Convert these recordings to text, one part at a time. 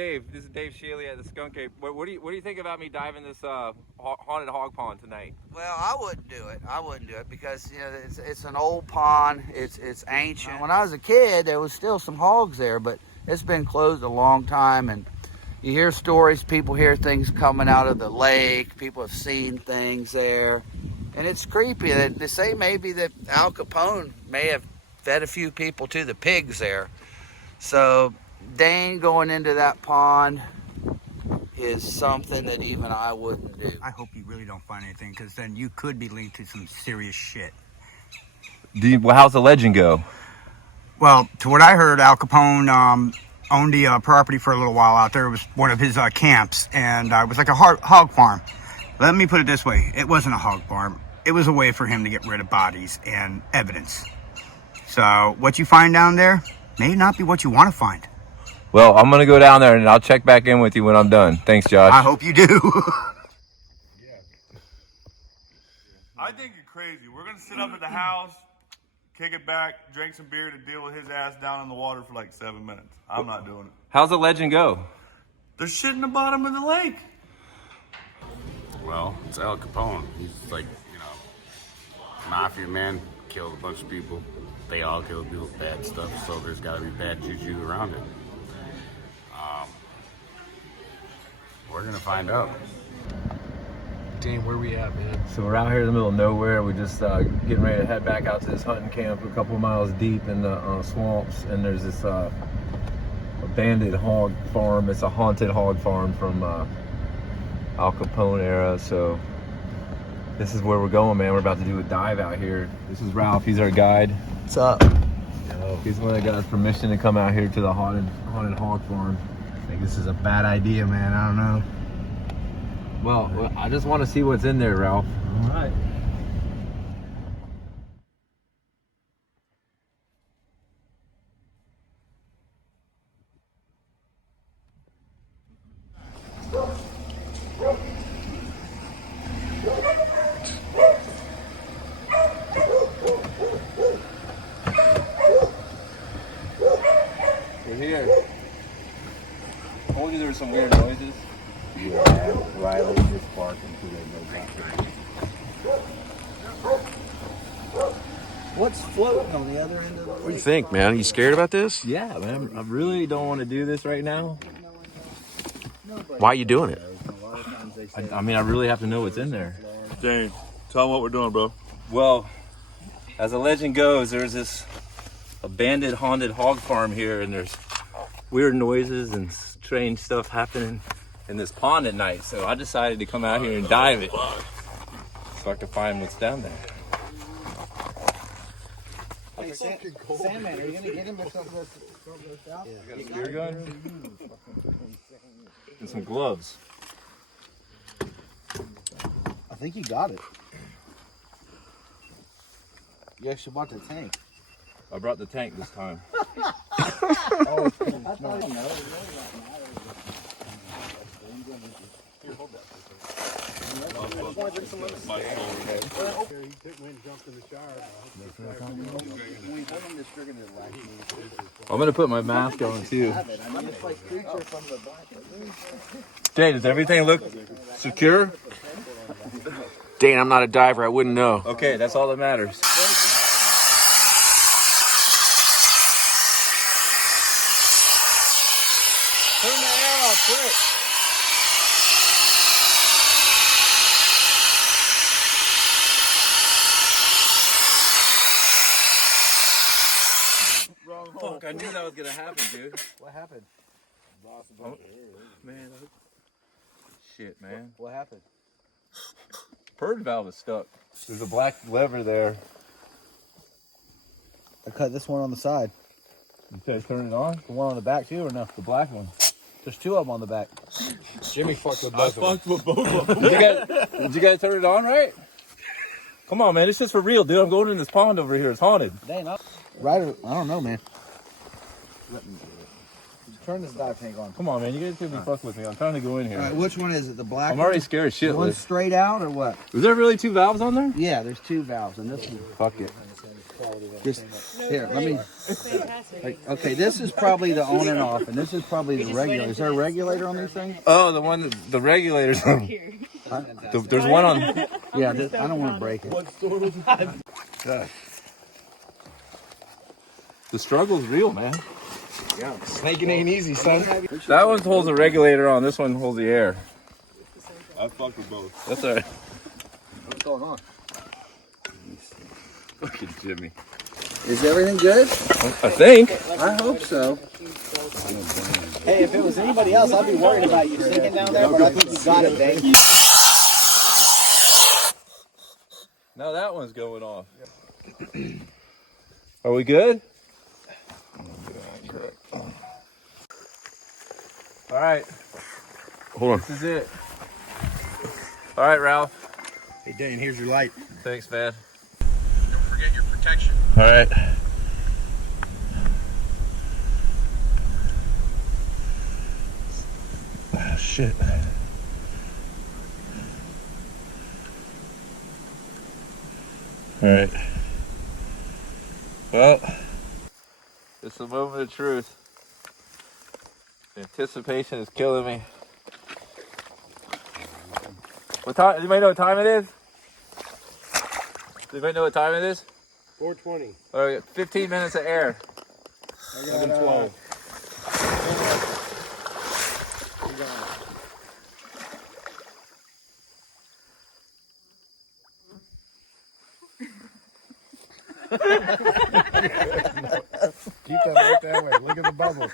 Dave, this is Dave Shealy at the Skunk Ape. What do you think about me diving this haunted hog pond tonight? Well, I wouldn't do it. I wouldn't do it because it's an old pond. It's ancient. When I was a kid, there was still some hogs there, but it's been closed a long time. And you hear stories. People hear things coming out of the lake. People have seen things there, and it's creepy. They say maybe that Al Capone may have fed a few people to the pigs there. So Dane going into that pond is something that even I wouldn't do. I hope you really don't find anything, because then you could be linked to some serious shit. Well, how's the legend go? Well, to what I heard, Al Capone owned the property for a little while out there. It was one of his camps, and it was like a hog farm. Let me put it this way. It wasn't a hog farm. It was a way for him to get rid of bodies and evidence. So what you find down there may not be what you want to find. Well, I'm going to go down there and I'll check back in with you when I'm done. Thanks, Josh. I hope you do. I think you're crazy. We're going to sit up at the house, kick it back, drink some beer to deal with his ass down in the water for like 7 minutes. I'm not doing it. How's the legend go? There's shit in the bottom of the lake. Well, it's Al Capone. He's like, you know, mafia man, killed a bunch of people. They all kill people with bad stuff, so there's got to be bad juju around it. We're gonna find out. Dane, where we at, man? So we're out here in the middle of nowhere. We're just getting ready to head back out to this hunting camp a couple of miles deep in the swamps. And there's this abandoned hog farm. It's a haunted hog farm from Al Capone era. So this is where we're going, man. We're about to do a dive out here. This is Ralph. He's our guide. What's up? He's the one that got us permission to come out here to the haunted hog farm. I think this is a bad idea, man. I don't know. Well, I just want to see what's in there, Ralph. All right. We're here. I told you there were some weird noises. Yeah, Riley just barking until they go back there. What's floating on the other end of the lake? What do you think, man? Are you scared about this? Yeah, man. I really don't want to do this right now. Why are you doing it? I mean, I really have to know what's in there. Dane, tell them what we're doing, bro. Well, as the legend goes, there's this abandoned haunted hog farm here, and there's weird noises and strange stuff happening in this pond at night. So I decided to come out here and dive it so I can find what's down there. Hey, Sandman, are you gonna get him or something out? I got a spear gun and some gloves. I think you got it. You actually bought the tank. I brought the tank this time. I'm gonna put my mask on too. Dane, does everything look secure? Dane, I'm not a diver. I wouldn't know. Okay, that's all that matters. Turn the air off quick. Fuck, I knew that was gonna happen, dude. What happened? Man, shit, man. What happened? Purge valve is stuck. There's a black lever there. I cut this one on the side. You guys turn it on? The one on the back too, or no? The black one. There's two of them on the back. Jimmy fucked with both of them. with both of them. Did you guys turn it on right? Come on, man. It's just for real, dude. I'm going in this pond over here. It's haunted. Dang, right? I don't know, man. Turn this dive tank on. Come on, man. You guys can't be fucking with me. I'm trying to go in here. All right, which one is it? The black I'm already scared as shit. one straight out or what? Is there really two valves on there? Yeah, there's two valves, and this one. Fuck it. Just here, let me. Okay, this is probably the on and off, and this is probably the regulator. Is there a regulator on these things? Oh, the regulators. There's one on. Yeah, I don't want to break it. The struggle's real, man. Yeah. Snaking ain't easy, son. That one holds a regulator on. This one holds the air. I fuck with both. That's all right. What's going on? Fucking Jimmy. Is everything good? I think. I hope so. Hey, if it was anybody else, I'd be worried about you sinking down there, but I think you got it, Dane. Now that one's going off. Are we good? All right. Hold on. This is it. All right, Ralph. Hey, Dane, here's your light. Thanks, man. Don't forget your protection. All right. Oh, shit. All right. Well, it's the moment of truth. Anticipation is killing me. What time? Anybody know what time it is? Does anybody know what time it is? 4:20. All right, 15 minutes of air. 11:12. Keep that right that way. Look at the bubbles.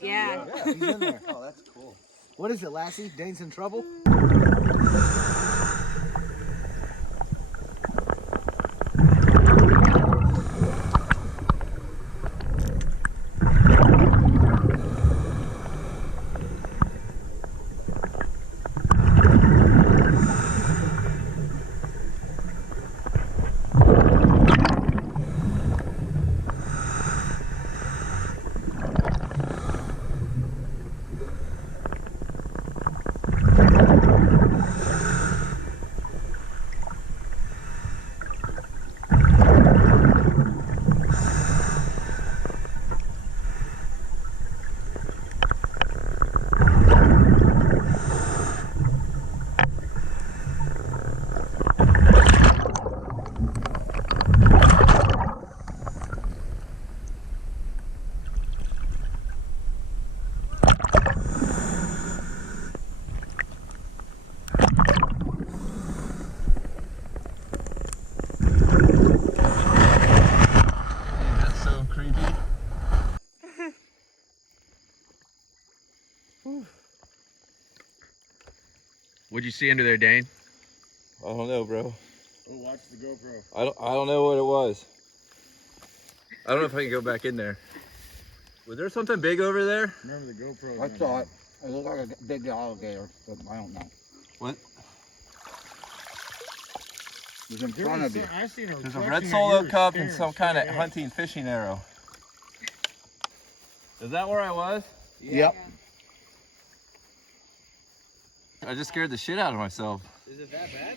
Yeah. He's in there. Oh, that's cool. What is it, Lassie? Dane's in trouble? What'd you see under there, Dane? I don't know, bro. Oh, watch the GoPro. I don't know what it was. I don't know if I can go back in there. Was there something big over there? Remember the GoPro. I saw it. It looked like a big alligator, but I don't know. What? It was in front of you. I seen There's a red solo cup and some kind of hunting fishing arrow. Is that where I was? Yep. I just scared the shit out of myself. Is it that bad?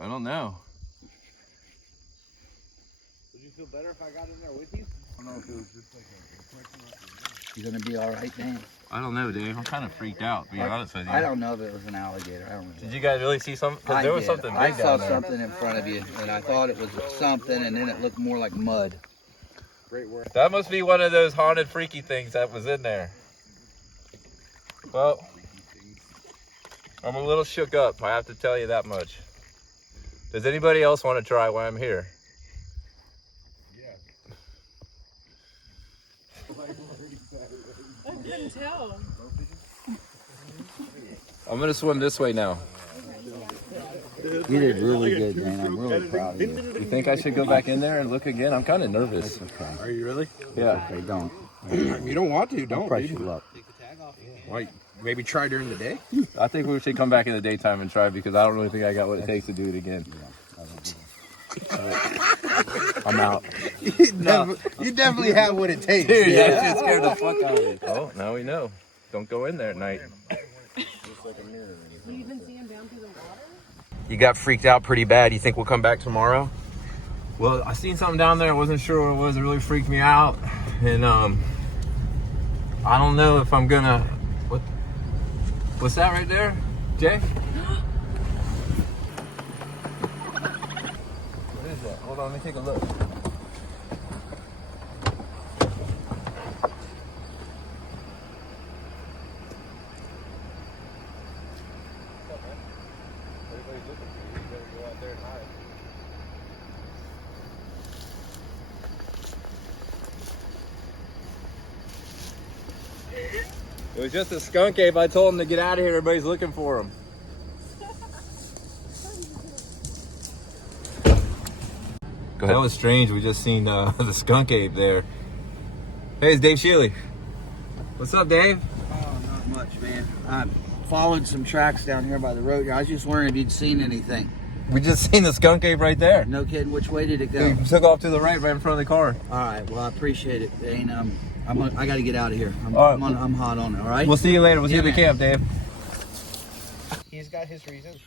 I don't know. Would you feel better if I got in there with you? I don't know if it was just like a quick. You gonna be all right, Dan? I don't know, Dave. I'm kind of freaked out, to be honest with you. I don't know if it was an alligator. I don't know. Did you guys really see something? Because there was something big I saw down there. something in front of you, and I thought it was something, and then it looked more like mud. Great work. That must be one of those haunted freaky things that was in there. Well, I'm a little shook up. I have to tell you that much. Does anybody else want to try while I'm here? I couldn't tell. I'm going to swim this way now. You did really good, Dan. I'm really proud of you. You think I should go back in there and look again? I'm kind of nervous. Okay. Are you really? Yeah. Okay, don't. You don't want to, don't. Price you up. Why? Maybe try during the day. I think we should come back in the daytime and try because I don't really think I got what it takes to do it again. I'm out. You definitely have what it takes. Dude, that shit scared the fuck out of me. Oh, now we know. Don't go in there at night. You even see him down through the water? You got freaked out pretty bad. You think we'll come back tomorrow? Well, I seen something down there. I wasn't sure what it was. It really freaked me out. And I don't know if I'm gonna. What's that right there, Jay? What is that? Hold on, let me take a look. It was just a skunk ape. I told him to get out of here. Everybody's looking for him. Go ahead. That was strange. We just seen the skunk ape there. Hey, it's Dave Shealy. What's up, Dave? Oh, not much, man. I followed some tracks down here by the road. I was just wondering if you'd seen anything. We just seen the skunk ape right there. No kidding. Which way did it go? He took off to the right in front of the car. All right. Well, I appreciate it, Dane. I got to get out of here. I'm hot on it. All right. We'll see you later. We'll see you at the man. camp, Dave. He's got his reasons.